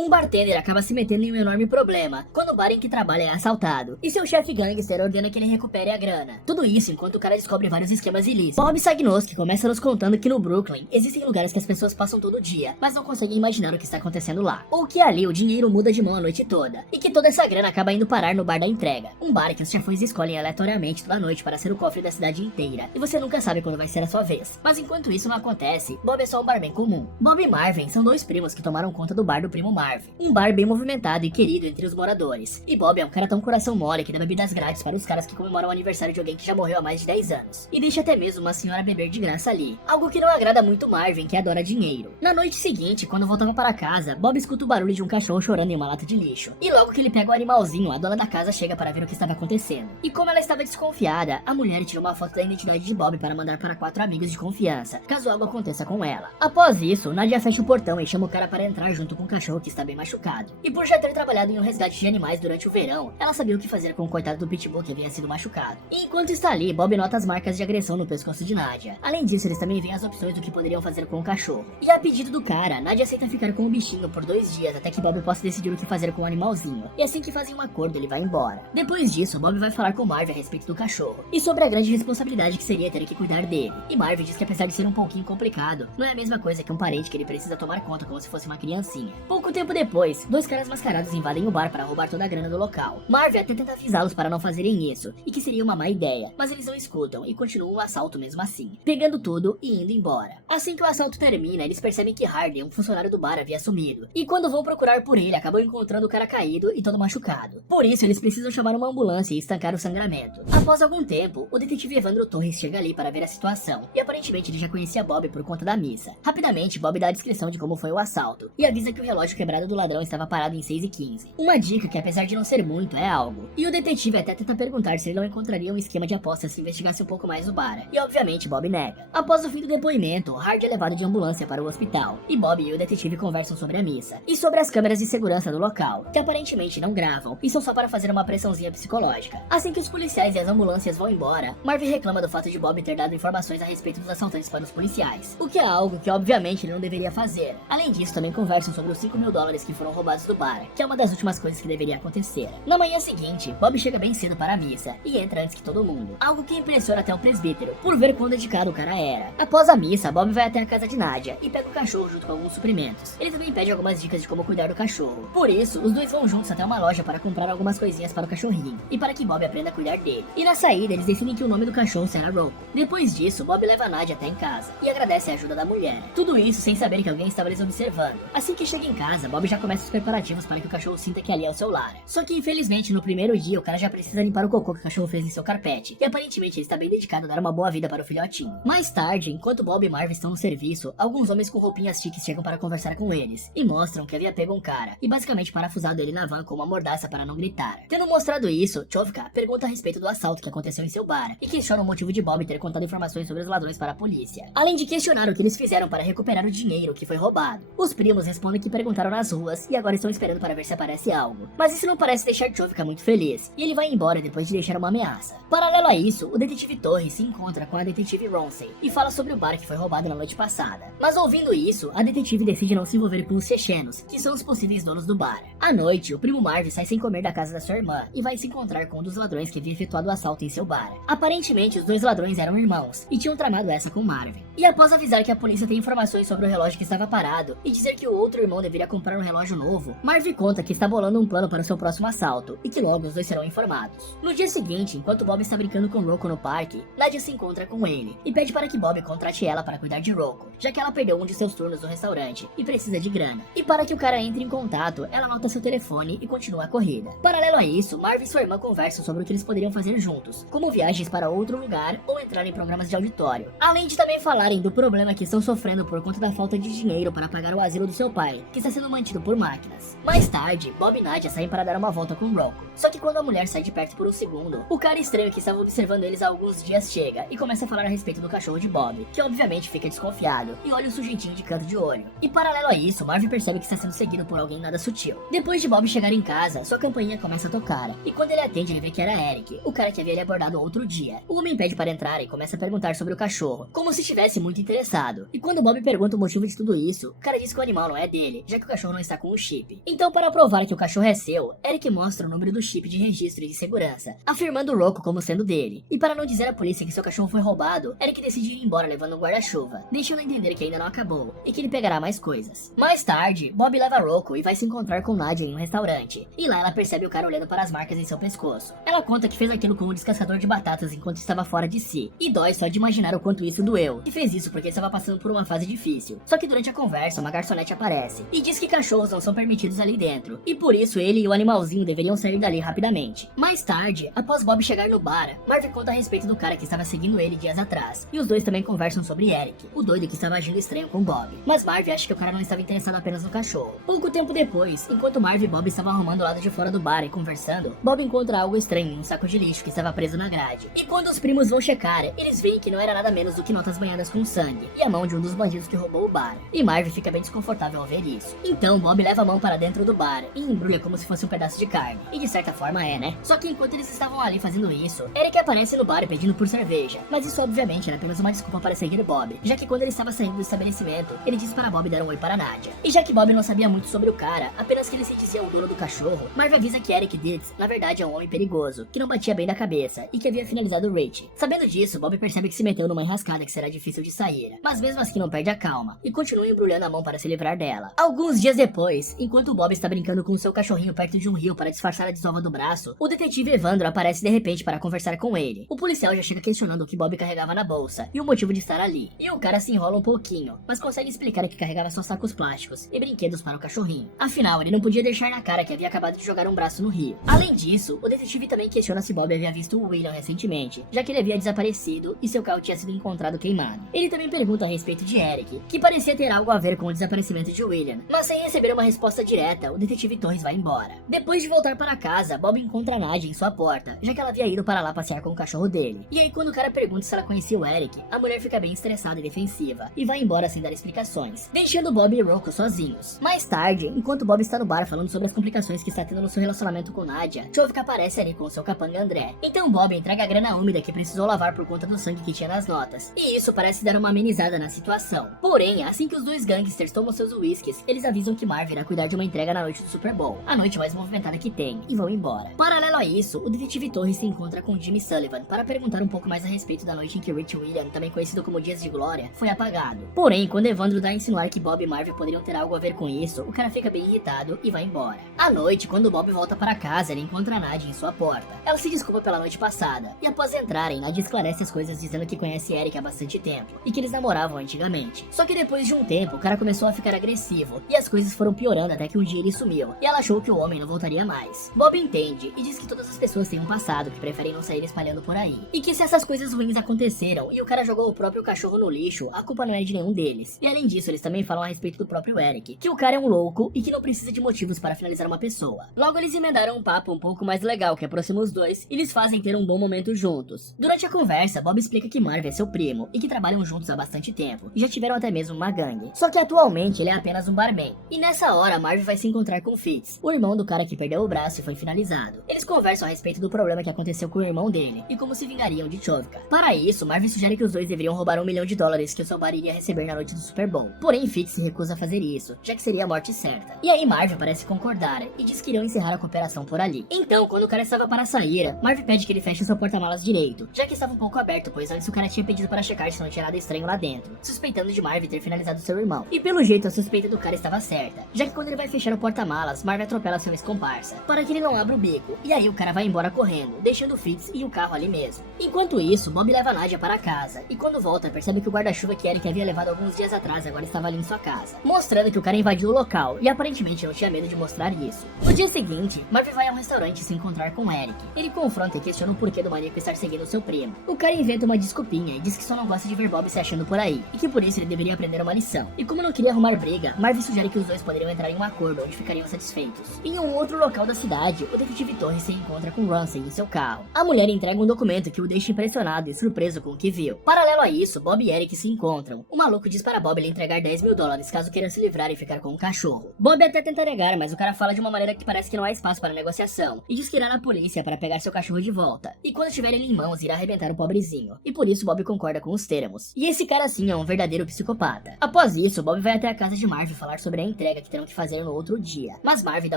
Um bartender acaba se metendo em um enorme problema quando o bar em que trabalha é assaltado, e seu chefe gangster ordena que ele recupere a grana. Tudo isso enquanto o cara descobre vários esquemas ilícitos. Bob Sagnoski começa nos contando que no Brooklyn existem lugares que as pessoas passam todo dia, mas não conseguem imaginar o que está acontecendo lá. Ou que ali o dinheiro muda de mão a noite toda, e que toda essa grana acaba indo parar no bar da entrega. Um bar que os chefões escolhem aleatoriamente toda noite para ser o cofre da cidade inteira, e você nunca sabe quando vai ser a sua vez. Mas enquanto isso não acontece, Bob é só um barman comum. Bob e Marvin são dois primos que tomaram conta do bar do primo Marvin. Um bar bem movimentado e querido entre os moradores. E Bob é um cara tão coração mole que dá bebidas grátis para os caras que comemoram o aniversário de alguém que já morreu há mais de 10 anos. E deixa até mesmo uma senhora beber de graça ali. Algo que não agrada muito Marvin, que adora dinheiro. Na noite seguinte, quando voltava para casa, Bob escuta o barulho de um cachorro chorando em uma lata de lixo. E logo que ele pega o animalzinho, a dona da casa chega para ver o que estava acontecendo. E como ela estava desconfiada, a mulher tira uma foto da identidade de Bob para mandar para 4 amigos de confiança, caso algo aconteça com ela. Após isso, Nadia fecha o portão e chama o cara para entrar junto com o cachorro que está bem machucado. E por já ter trabalhado em um resgate de animais durante o verão, ela sabia o que fazer com o coitado do pitbull que havia sido machucado. E enquanto está ali, Bob nota as marcas de agressão no pescoço de Nadia. Além disso, eles também veem as opções do que poderiam fazer com o cachorro. E a pedido do cara, Nadia aceita ficar com o bichinho por 2 dias até que Bob possa decidir o que fazer com o animalzinho. E assim que fazem um acordo, ele vai embora. Depois disso, Bob vai falar com Marvin a respeito do cachorro e sobre a grande responsabilidade que seria ter que cuidar dele. E Marvin diz que apesar de ser um pouquinho complicado, não é a mesma coisa que um parente que ele precisa tomar conta como se fosse uma criancinha. Pouco tempo depois, 2 caras mascarados invadem o bar para roubar toda a grana do local. Marvin até tenta avisá-los para não fazerem isso e que seria uma má ideia, mas eles não escutam e continuam o assalto mesmo assim, pegando tudo e indo embora. Assim que o assalto termina, eles percebem que Hardy, um funcionário do bar, havia sumido. E quando vão procurar por ele, acabam encontrando o cara caído e todo machucado. Por isso, eles precisam chamar uma ambulância e estancar o sangramento. Após algum tempo, o detetive Evandro Torres chega ali para ver a situação, e aparentemente ele já conhecia Bob por conta da missa. Rapidamente, Bob dá a descrição de como foi o assalto, e avisa que o relógio quebrado do ladrão estava parado em 6h15. Uma dica que, apesar de não ser muito, é algo. E o detetive até tenta perguntar se ele não encontraria um esquema de apostas se investigasse um pouco mais o bar, e obviamente Bob nega. Após o fim do depoimento, Hardy é levado de ambulância para o hospital, e Bob e o detetive conversam sobre a missa, e sobre as câmeras de segurança do local, que aparentemente não gravam, e são só para fazer uma pressãozinha psicológica. Assim que os policiais e as ambulâncias vão embora, Marvin reclama do fato de Bob ter dado informações a respeito dos assaltantes para os policiais, o que é algo que obviamente ele não deveria fazer. Além disso, também conversam sobre os $5 mil que foram roubados do bar, que é uma das últimas coisas que deveria acontecer. Na manhã seguinte, Bob chega bem cedo para a missa, e entra antes que todo mundo, algo que impressiona até o presbítero, por ver quão dedicado o cara era. Após a missa, Bob vai até a casa de Nadia, e pega o cachorro junto com alguns suprimentos. Ele também pede algumas dicas de como cuidar do cachorro. Por isso, os dois vão juntos até uma loja para comprar algumas coisinhas para o cachorrinho, e para que Bob aprenda a cuidar dele. E na saída, eles decidem que o nome do cachorro será Rocco. Depois disso, Bob leva a Nadia até em casa, e agradece a ajuda da mulher. Tudo isso sem saber que alguém estava lhes observando. Assim que chega em casa, Bob já começa os preparativos para que o cachorro sinta que ali é o seu lar. Só que infelizmente, no primeiro dia, o cara já precisa limpar o cocô que o cachorro fez em seu carpete, e aparentemente ele está bem dedicado a dar uma boa vida para o filhotinho. Mais tarde, enquanto Bob e Marvin estão no serviço, alguns homens com roupinhas chiques chegam para conversar com eles, e mostram que havia pego um cara, e basicamente parafusado ele na van com uma mordaça para não gritar. Tendo mostrado isso, Chovka pergunta a respeito do assalto que aconteceu em seu bar, e questiona o motivo de Bob ter contado informações sobre os ladrões para a polícia, além de questionar o que eles fizeram para recuperar o dinheiro que foi roubado. Os primos respondem que perguntaram nas ruas, e agora estão esperando para ver se aparece algo. Mas isso não parece deixar Chovka muito feliz, e ele vai embora depois de deixar uma ameaça. Paralelo a isso, o detetive Torres se encontra com a detetive Ronsey, e fala sobre o bar que foi roubado na noite passada. Mas ouvindo isso, a detetive decide não se envolver com os chechenos, que são os possíveis donos do bar. À noite, o primo Marvin sai sem comer da casa da sua irmã, e vai se encontrar com um dos ladrões que havia efetuado o assalto em seu bar. Aparentemente, os dois ladrões eram irmãos, e tinham tramado essa com Marvin. E após avisar que a polícia tem informações sobre o relógio que estava parado, e dizer que o outro irmão deveria comprar um relógio novo, Marvin conta que está bolando um plano para o seu próximo assalto, e que logo os dois serão informados. No dia seguinte, enquanto Bob está brincando com Rocco no parque, Nadia se encontra com ele, e pede para que Bob contrate ela para cuidar de Rocco, já que ela perdeu um de seus turnos no restaurante, e precisa de grana. E para que o cara entre em contato, ela anota seu telefone e continua a corrida. Paralelo a isso, Marvin e sua irmã conversam sobre o que eles poderiam fazer juntos, como viagens para outro lugar ou entrar em programas de auditório. Além de também falarem do problema que estão sofrendo por conta da falta de dinheiro para pagar o asilo do seu pai, que está sendo mantido por máquinas. Mais tarde, Bob e Nadia saem para dar uma volta com Rocco. Só que quando a mulher sai de perto por um segundo, o cara estranho que estava observando eles há alguns dias chega e começa a falar a respeito do cachorro de Bob, que obviamente fica desconfiado e olha o sujeitinho de canto de olho. E paralelo a isso, Marvin percebe que está sendo seguido por alguém nada sutil. Depois de Bob chegar em casa, sua campainha começa a tocar, e quando ele atende, ele vê que era Eric, o cara que havia ele abordado outro dia. O homem pede para entrar e começa a perguntar sobre o cachorro, como se estivesse muito interessado. E quando Bob pergunta o motivo de tudo isso, o cara diz que o animal não é dele, já que o cachorro cachorro não está com o chip. Então, para provar que o cachorro é seu, Eric mostra o número do chip de registro e de segurança, afirmando o Rocco como sendo dele. E para não dizer à polícia que seu cachorro foi roubado, Eric decide ir embora levando um guarda-chuva, deixando entender que ainda não acabou e que ele pegará mais coisas. Mais tarde, Bob leva Rocco e vai se encontrar com Nadia em um restaurante. E lá ela percebe o cara olhando para as marcas em seu pescoço. Ela conta que fez aquilo com um descascador de batatas enquanto estava fora de si. E dói só de imaginar o quanto isso doeu. E fez isso porque estava passando por uma fase difícil. Só que durante a conversa, uma garçonete aparece e diz que cachorros não são permitidos ali dentro. E por isso ele e o animalzinho deveriam sair dali rapidamente. Mais tarde, após Bob chegar no bar, Marv conta a respeito do cara que estava seguindo ele dias atrás. E os dois também conversam sobre Eric, o doido que estava agindo estranho com Bob. Mas Marv acha que o cara não estava interessado apenas no cachorro. Pouco tempo depois, enquanto Marv e Bob estavam arrumando o lado de fora do bar e conversando, Bob encontra algo estranho em um saco de lixo que estava preso na grade. E quando os primos vão checar, eles veem que não era nada menos do que notas banhadas com sangue e a mão de um dos bandidos que roubou o bar. E Marv fica bem desconfortável ao ver isso. Então Bob leva a mão para dentro do bar e embrulha como se fosse um pedaço de carne. E de certa forma é, né? Só que enquanto eles estavam ali fazendo isso, Eric aparece no bar pedindo por cerveja. Mas isso obviamente era apenas uma desculpa para seguir Bob, já que quando ele estava saindo do estabelecimento, ele disse para Bob dar um oi para Nadia. E já que Bob não sabia muito sobre o cara, apenas que ele se dizia o dono do cachorro, Marv avisa que Eric Ditz, na verdade, é um homem perigoso, que não batia bem da cabeça e que havia finalizado Rich. Sabendo disso, Bob percebe que se meteu numa enrascada que será difícil de sair, mas mesmo assim não perde a calma e continua embrulhando a mão para se livrar dela. Alguns dias depois, enquanto Bob está brincando com seu cachorrinho perto de um rio para disfarçar a desova do braço, o detetive Evandro aparece de repente para conversar com ele. O policial já chega questionando o que Bob carregava na bolsa e o motivo de estar ali. E o cara se enrola um pouquinho, mas consegue explicar que carregava só sacos plásticos e brinquedos para o cachorrinho. Afinal, ele não podia deixar na cara que havia acabado de jogar um braço no rio. Além disso, o detetive também questiona se Bob havia visto o William recentemente, já que ele havia desaparecido e seu carro tinha sido encontrado queimado. Ele também pergunta a respeito de Eric, que parecia ter algo a ver com o desaparecimento de William, mas sem receber uma resposta direta, o detetive Torres vai embora. Depois de voltar para casa, Bob encontra Nadia em sua porta, já que ela havia ido para lá passear com o cachorro dele. E aí quando o cara pergunta se ela conhecia o Eric, a mulher fica bem estressada e defensiva, e vai embora sem dar explicações, deixando Bob e Rocco sozinhos. Mais tarde, enquanto Bob está no bar falando sobre as complicações que está tendo no seu relacionamento com Nadia, Chovka aparece ali com seu capanga André. Então Bob entrega a grana úmida que precisou lavar por conta do sangue que tinha nas notas, e isso parece dar uma amenizada na situação. Porém, assim que os dois gangsters tomam seus whiskies, eles avisam que Marv irá cuidar de uma entrega na noite do Super Bowl, a noite mais movimentada que tem, e vão embora. Paralelo a isso, o detetive Torres se encontra com Jimmy Sullivan para perguntar um pouco mais a respeito da noite em que Rich William, também conhecido como Dias de Glória, foi apagado. Porém, quando Evandro dá a insinuar que Bob e Marv poderiam ter algo a ver com isso, o cara fica bem irritado e vai embora. À noite, quando Bob volta para casa, ele encontra Nadia em sua porta. Ela se desculpa pela noite passada, e após entrarem, Nadia esclarece as coisas dizendo que conhece Eric há bastante tempo, e que eles namoravam antigamente. Só que depois de um tempo, o cara começou a ficar agressivo, e as coisas foram piorando até que um dia ele sumiu, e ela achou que o homem não voltaria mais. Bob entende, e diz que todas as pessoas têm um passado que preferem não sair espalhando por aí, e que se essas coisas ruins aconteceram, e o cara jogou o próprio cachorro no lixo, a culpa não é de nenhum deles. E além disso, eles também falam a respeito do próprio Eric, que o cara é um louco, e que não precisa de motivos para finalizar uma pessoa. Logo eles emendaram um papo um pouco mais legal que aproxima os dois, e eles fazem ter um bom momento juntos. Durante a conversa, Bob explica que Marv é seu primo, e que trabalham juntos há bastante tempo, e já tiveram até mesmo uma gangue. Só que atualmente ele é apenas um barman. E nessa hora, Marv vai se encontrar com Fitz, o irmão do cara que perdeu o braço e foi finalizado. Eles conversam a respeito do problema que aconteceu com o irmão dele, e como se vingariam de Chovka. Para isso, Marv sugere que os dois deveriam roubar $1 milhão que o seu bar iria receber na noite do Super Bowl. Porém, Fitz se recusa a fazer isso, já que seria a morte certa. E aí Marv parece concordar, e diz que iriam encerrar a cooperação por ali. Então, quando o cara estava para sair, Marv pede que ele feche seu porta-malas direito, já que estava um pouco aberto, pois antes o cara tinha pedido para checar se não tinha nada estranho lá dentro, suspeitando de Marv ter finalizado seu irmão. E pelo jeito a suspeita do cara estava certa, já que quando ele vai fechar o porta-malas, Marv atropela seu ex-comparsa, para que ele não abra o bico, e aí o cara vai embora correndo, deixando Fitz e o carro ali mesmo. Enquanto isso, Bob leva Nadia para casa, e quando volta percebe que o guarda-chuva que Eric havia levado alguns dias atrás agora estava ali em sua casa, mostrando que o cara invadiu o local, e aparentemente não tinha medo de mostrar isso. No dia seguinte, Marv vai a um restaurante se encontrar com Eric. Ele confronta e questiona o porquê do maníaco estar seguindo seu primo. O cara inventa uma desculpinha e diz que só não gosta de ver Bob se achando por aí, e que por isso ele deveria aprender uma lição. E como não queria arrumar briga, Marv sugere que os dois poderiam entrar em um acordo onde ficariam satisfeitos. Em um outro local da cidade, o detetive Torres se encontra com Ramsey em seu carro. A mulher entrega um documento que o deixa impressionado e surpreso com o que viu. Paralelo a isso, Bob e Eric se encontram. O maluco diz para Bob lhe entregar $10 mil caso queira se livrar e ficar com o cachorro. Bob até tenta negar, mas o cara fala de uma maneira que parece que não há espaço para negociação, e diz que irá na polícia para pegar seu cachorro de volta. E quando tiver ele em mãos, irá arrebentar o pobrezinho. E por isso Bob concorda com os termos. E esse cara sim é um verdadeiro psicopata. Após isso, Bob vai até a casa de Marv falar sobre a entrega. entrega que terão que fazer no outro dia. Mas Marv dá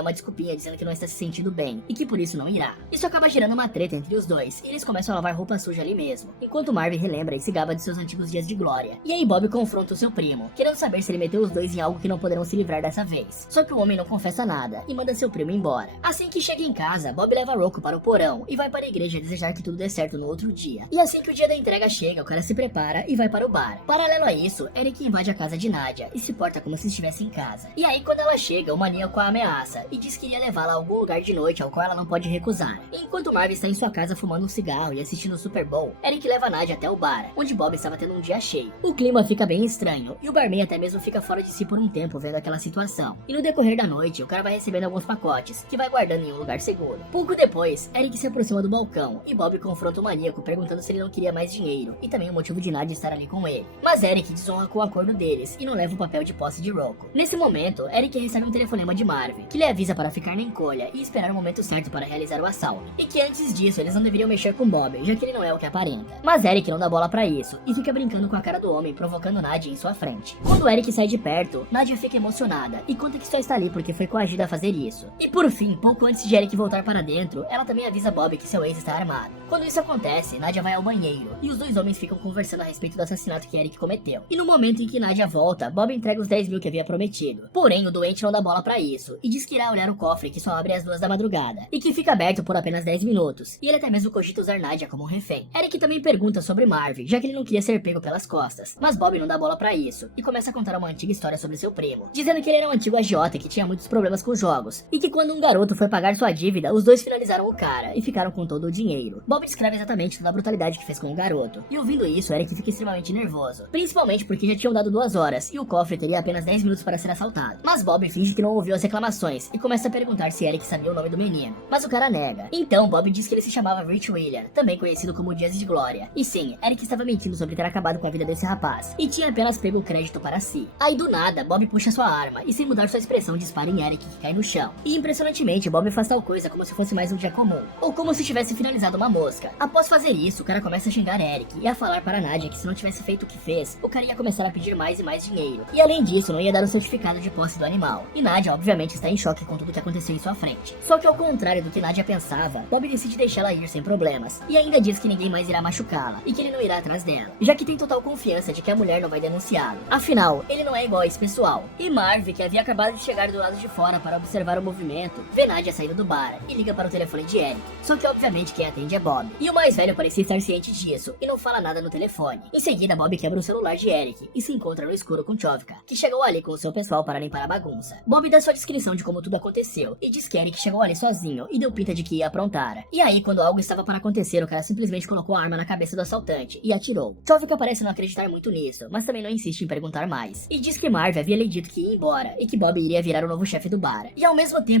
uma desculpinha dizendo que não está se sentindo bem e que por isso não irá. Isso acaba gerando uma treta entre os dois e eles começam a lavar roupa suja ali mesmo, enquanto Marv relembra e se gaba de seus antigos dias de glória. E aí Bob confronta o seu primo, querendo saber se ele meteu os dois em algo que não poderão se livrar dessa vez. Só que o homem não confessa nada e manda seu primo embora. Assim que chega em casa, Bob leva Rocco para o porão e vai para a igreja desejar que tudo dê certo no outro dia. E assim que o dia da entrega chega, o cara se prepara e vai para o bar. Paralelo a isso, Eric invade a casa de Nadia e se porta como se estivesse em casa. E aí quando ela chega, o maníaco a ameaça e diz que iria levá-la a algum lugar de noite ao qual ela não pode recusar. Enquanto Marv está em sua casa fumando um cigarro e assistindo o Super Bowl, Eric leva Nadia até o bar, onde Bob estava tendo um dia cheio. O clima fica bem estranho e o barman até mesmo fica fora de si por um tempo vendo aquela situação. E no decorrer da noite, o cara vai recebendo alguns pacotes, que vai guardando em um lugar seguro. Pouco depois, Eric se aproxima do balcão e Bob confronta o maníaco perguntando se ele não queria mais dinheiro e também o motivo de Nadia estar ali com ele. Mas Eric desonra com o acordo deles e não leva o papel de posse de Rocco. Nesse momento, Eric recebe um telefonema de Marv, que lhe avisa para ficar na encolha e esperar o momento certo para realizar o assalto. E que antes disso, eles não deveriam mexer com Bob, já que ele não é o que aparenta. Mas Eric não dá bola pra isso e fica brincando com a cara do homem, provocando Nadia em sua frente. Quando Eric sai de perto, Nadia fica emocionada e conta que só está ali porque foi coagida a fazer isso. E por fim, pouco antes de Eric voltar para dentro, ela também avisa Bob que seu ex está armado. Quando isso acontece, Nadia vai ao banheiro e os dois homens ficam conversando a respeito do assassinato que Eric cometeu. E no momento em que Nadia volta, Bob entrega os 10 mil que havia prometido. Porém, o doente não dá bola pra isso e diz que irá olhar o cofre que só abre às 2 da madrugada e que fica aberto por apenas 10 minutos. E ele até mesmo cogita usar Nadia como um refém. Eric também pergunta sobre Marv, já que ele não queria ser pego pelas costas. Mas Bob não dá bola pra isso e começa a contar uma antiga história sobre seu primo, dizendo que ele era um antigo agiota que tinha muitos problemas com jogos e que quando um garoto foi pagar sua dívida, os dois finalizaram o cara e ficaram com todo o dinheiro. Bob descreve exatamente toda a brutalidade que fez com o garoto. E ouvindo isso, Eric fica extremamente nervoso, principalmente porque já tinham dado 2 horas e o cofre teria apenas 10 minutos para ser assaltado. Mas Bob finge que não ouviu as reclamações e começa a perguntar se Eric sabia o nome do menino. Mas o cara nega. Então Bob diz que ele se chamava Rich William, também conhecido como Dias de Glória. E sim, Eric estava mentindo sobre ter acabado com a vida desse rapaz e tinha apenas pego o crédito para si. Aí do nada, Bob puxa sua arma e sem mudar sua expressão dispara em Eric que cai no chão. E impressionantemente, Bob faz tal coisa como se fosse mais um dia comum, ou como se tivesse finalizado uma mosca. Após fazer isso, o cara começa a xingar Eric e a falar para Nadia que se não tivesse feito o que fez, o cara ia começar a pedir mais e mais dinheiro. E além disso, não ia dar o certificado de posse do animal. E Nadia, obviamente, está em choque com tudo que aconteceu em sua frente. Só que ao contrário do que Nadia pensava, Bob decide deixá-la ir sem problemas. E ainda diz que ninguém mais irá machucá-la e que ele não irá atrás dela, já que tem total confiança de que a mulher não vai denunciá-lo. Afinal, ele não é igual a esse pessoal. E Marv, que havia acabado de chegar do lado de fora para observar o movimento, vê Nadia saindo do bar e liga para o telefone de Eric. Só que obviamente quem atende é Bob. E o mais velho parecia estar ciente disso e não fala nada no telefone. Em seguida, Bob quebra o celular de Eric e se encontra no escuro com Chovka, que chegou ali com o seu pessoal para limpar a bagunça. Bob dá sua descrição de como tudo aconteceu e diz que Eric chegou ali sozinho e deu pinta de que ia aprontar. E aí, quando algo estava para acontecer, o cara simplesmente colocou a arma na cabeça do assaltante e atirou. Chovka parece não acreditar muito nisso, mas também não insiste em perguntar mais. E diz que Marv havia lhe dito que ia embora e que Bob iria virar o novo chefe do bar. E ao mesmo tempo,